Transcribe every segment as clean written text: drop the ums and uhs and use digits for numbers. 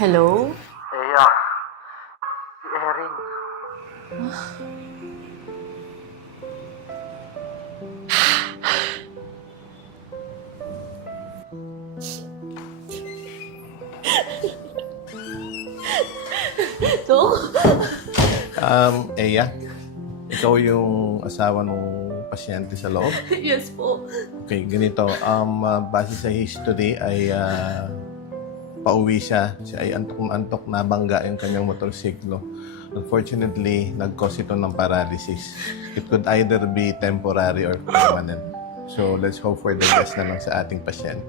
Hello? Eya, si Erin. Dok? Eya, ikaw yung asawa ng pasyente sa loob? Yes po. Okay, ganito. Base sa history ay pauwi siya. Siya ay antok na antok, nabangga yung kanyang motorsiklo. Unfortunately, nag-cause ito ng paralysis. It could either be temporary or permanent. So, let's hope for the best na lang sa ating pasyente.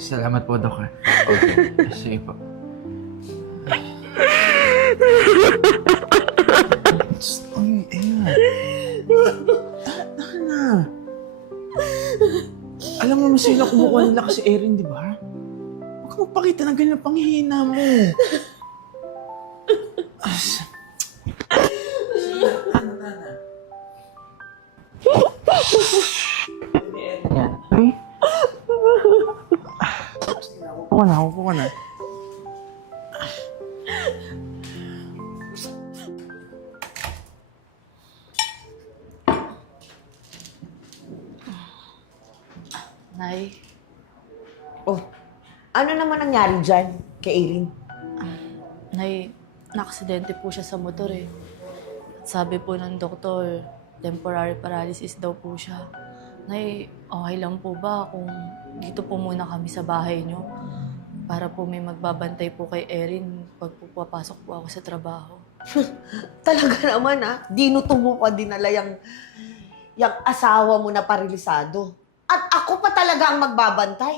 Salamat po, Dok. Okay. Sige po. Ay, Eya. Na. Alam mo, masaya kumukuha nila kasi Erin, di ba? Huwag ka magpakita ng ganyan panghihina mo. Ay? Upo ka na. Nay, Oh, ano naman nangyari dyan kay Erin? Nay, nakaksidente po siya sa motor eh. At sabi po ng doktor, temporary paralysis daw po siya. Nay, okay lang po ba kung dito po muna kami sa bahay niyo? Para po may magbabantay po kay Erin pag po papasok po ako sa trabaho. Talaga naman dinuto mo pa dinala yung asawa mo na paralisado. At ako pa talaga ang magbabantay.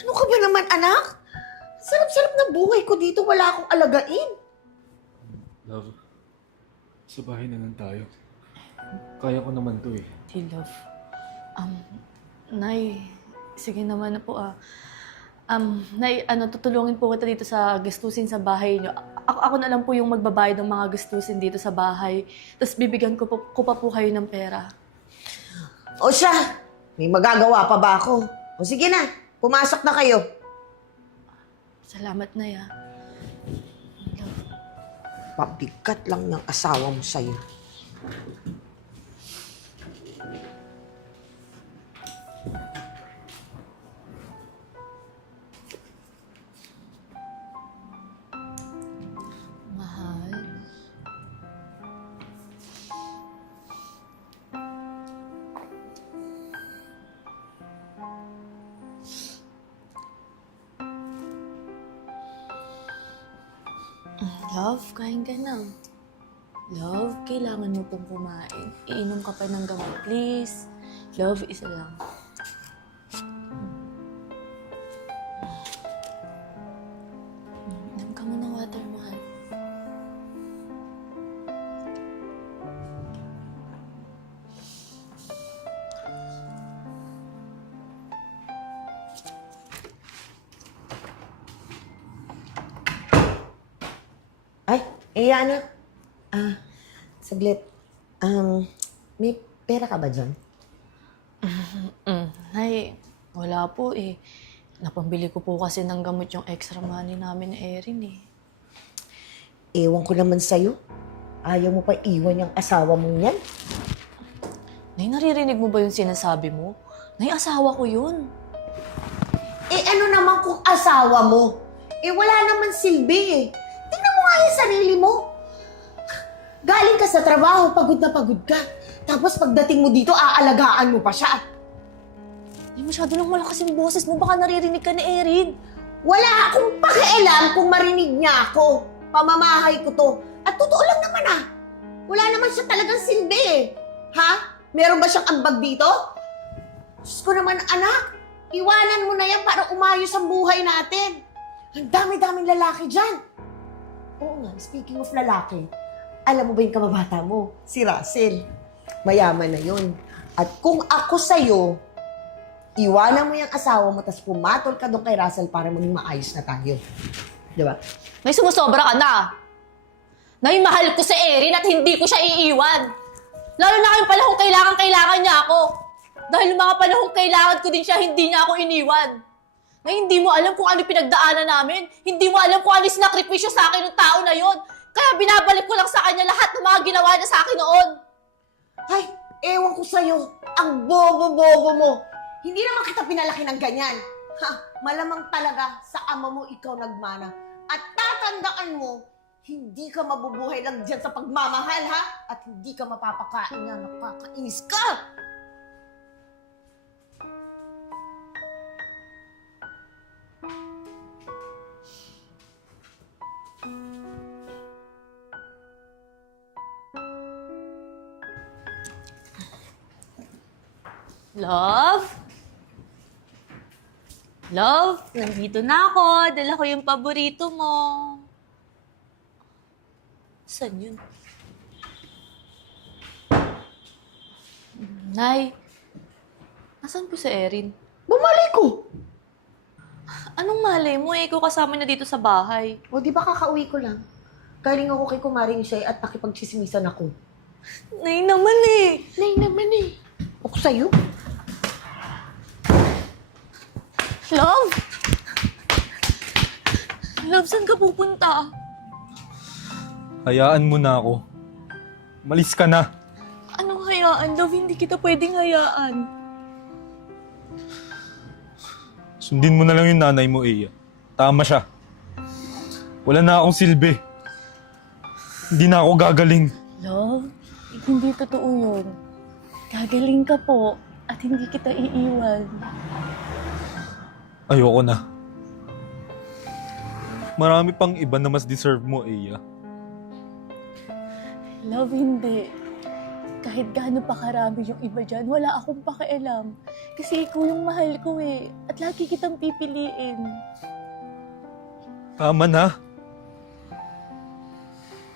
Ano ka ba naman, anak? Sarap-sarap ng buhay ko dito, wala akong alagain. Love, sa bahay na lang tayo. Kaya ko naman to eh. Hey, love. Nay, sige naman na po Nay, tutulungin po kita dito sa gastusin sa bahay niyo. Ako na lang po yung magbabayad ng mga gastusin dito sa bahay. Tapos bibigyan ko pa po kayo ng pera. O siya, may magagawa pa ba ako? O sige na, pumasok na kayo. Salamat, Nay, Pabigat lang ng asawa mo sa'yo. Mahal. Love, kain ka na. Love, kailangan mo pong kumain. Iinom ka pa ng gamot, please. Love, isa lang. Inom ka muna ng water, mahal. Ay, anak. Saglit. May pera ka ba dyan? Nay, wala po eh. Napambili ko po kasi ng gamot yung extra money namin ni Erin eh. Ewan ko naman sa'yo. Ayaw mo pa iwan yung asawa mong yan? Nay, naririnig mo ba yung sinasabi mo? Nay, asawa ko yun. Eh ano naman kung asawa mo? Eh wala naman silbi eh. Tingnan mo nga yung sarili mo. Galing ka sa trabaho, pagod na pagod ka. Tapos pagdating mo dito, aalagaan mo pa siya. Nay, masyado lang malakas yung boses mo. Baka naririnig ka ni Erin. Wala akong pakialam kung marinig niya ako. Pamamahay ko to. At totoo lang naman wala naman siya talagang silbi eh. Ha? Meron ba siyang ambag dito? Diyos ko naman anak, iwanan mo na yan para umayos ang buhay natin. Ang dami-daming lalaki dyan. Oo nga, speaking of lalaki, alam mo ba yung kababata mo? Si Russell. Mayaman na yun. At kung ako sa'yo, iwanan mo yung asawa mo tapos pumatol ka doon kay Russell para maging maayos na tayo. Di ba? Nay, sumusobra ka na. Nay, mahal ko si Erin at hindi ko siya iiwan. Lalo na kayong panahong kailangan niya ako. Dahil mga panahong kailangan ko din siya, hindi niya ako iniwan. Na hindi mo alam kung ano yung pinagdaanan namin. Hindi mo alam kung ano yung sinakripisyo sa akin ng tao na yon. Kaya binabalik ko lang sa kanya lahat ng mga ginawa niya sa akin noon. Ay, ewan ko sa'yo. Ang bobo-bobo mo. Hindi naman kita pinalaki ng ganyan. Ha, malamang talaga sa ama mo ikaw nagmana. At tatandaan mo, hindi ka mabubuhay lang dyan sa pagmamahal, ha? At hindi ka mapapakain na. Nakakainis ka! Love? Love, nandito na ako. Dala ko yung paborito mo. Saan yun? Nay, asan po si Erin? Bumalik ko! Anong malay mo eh, ikaw kasama na dito sa bahay? O, di ba kakauwi ko lang? Galing ako kay Kumaring Shay at nakipagchismisan ako. Nay naman eh. Nay naman eh. Ako sa'yo? Love? Love, saan ka pupunta? Hayaan mo na ako. Malis ka na. Anong hayaan, Love? Hindi kita pwedeng hayaan. Sundin mo na lang yung nanay mo, Iya. Tama siya. Wala na akong silbi. Hindi na ako gagaling. Love, hindi totoo yun. Gagaling ka po at hindi kita iiwan. Ayoko na. Marami pang iba na mas deserve mo, Iya. Love, hindi. Kahit gaano pa karami yung iba dyan, wala akong pakialam. Kasi ikaw yung mahal ko eh. At lagi kitang pipiliin. Tama na.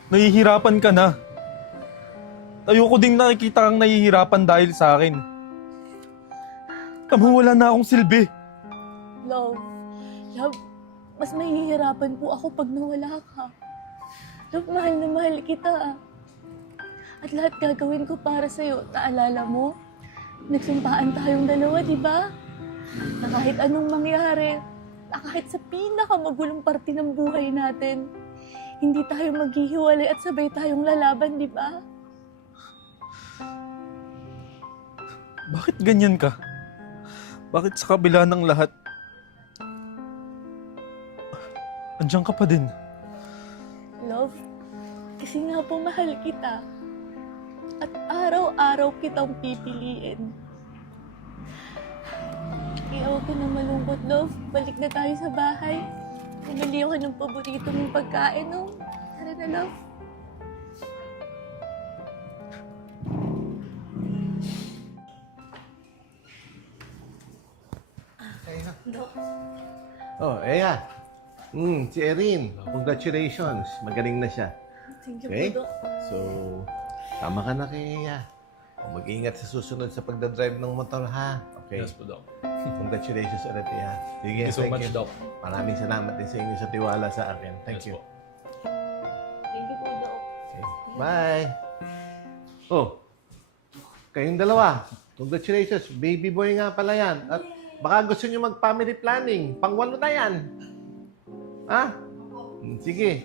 Nahihirapan ka na. Ayoko ding nakikita kang nahihirapan dahil sa akin. Tama, wala na akong silbi. Love, mas mahihirapan po ako pag nawala ka. Love, mahal na mahal kita. At lahat gagawin ko para sa'yo. Naalala mo? Nagsumpaan tayong dalawa, di ba? Na kahit anong mangyari, na kahit sa pinakamagulong parte ng buhay natin, hindi tayo maghihiwalay at sabay tayong lalaban, di ba? Bakit ganyan ka? Bakit sa kabila ng lahat, andiyan ka pa din? Love, kasi nga po mahal kita. At araw-araw kitang pipiliin. Kaya huwag ka na malungkot, Love. Balik na tayo sa bahay. Pumili ako ng paborito mong pagkain, no? Tara na, Love. Oh, Eya. Si Erin. Congratulations. Magaling na siya. Thank you Okay? po, Dok. So, tama ka na kay Eya. Mag-ingat sa susunod sa pagdadrive ng motor, ha? Okay. Yes po, Doc. Congratulations ulit, Eya. Sige, Thank you so much, Doc. Maraming salamat din sa inyo sa tiwala sa akin. Thank Yes you. po. Thank you po, Dok. Okay. Bye! Oh, kayong dalawa. Congratulations. Baby boy nga pala yan. At baka gusto nyo mag-family planning. Pang-walo na yan. Ha? Sige.